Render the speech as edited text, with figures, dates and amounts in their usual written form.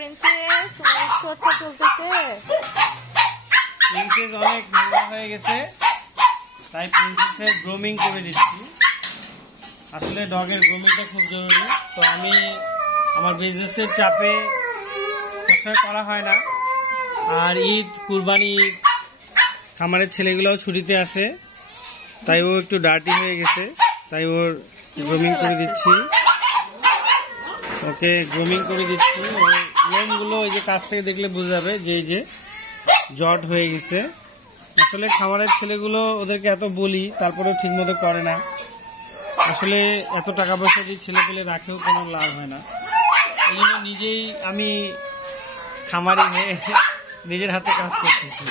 Princess, তোমার চর্চা চলতেছে। প্রিন্সেস অনেক নোংরা হয়ে গেছে, তাই প্রিন্সেসের গ্রুমিং করে দিচ্ছি। আসলে ডগের গ্রুমিংটা খুব জরুরি। তো আমি আমার বিজনেসের চাপে সবসময় করা হয় না, আর ঈদ কুরবানি খামারের ছেলেগুলোও ছুটিতে আসে, তাই ও একটু ডার্টি হয়ে গেছে, তাই ওর গ্রুমিং করে দিচ্ছি। ওকে গ্রুমিং করে দিচ্ছি। ওর লোমগুলো ওই যে কাছ থেকে দেখলে বোঝা যাবে যে এই যে জট হয়ে গেছে। আসলে খামারের ছেলেগুলো ওদেরকে এত বলি, তারপরেও ঠিক মতো করে না। আসলে এত টাকা পয়সা দিয়ে ছেলে পেলে রাখেও কোনো লাভ হয় না। এই জন্য নিজেই আমি খামারি হয়ে নিজের হাতে কাজ করতেছি।